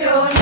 show.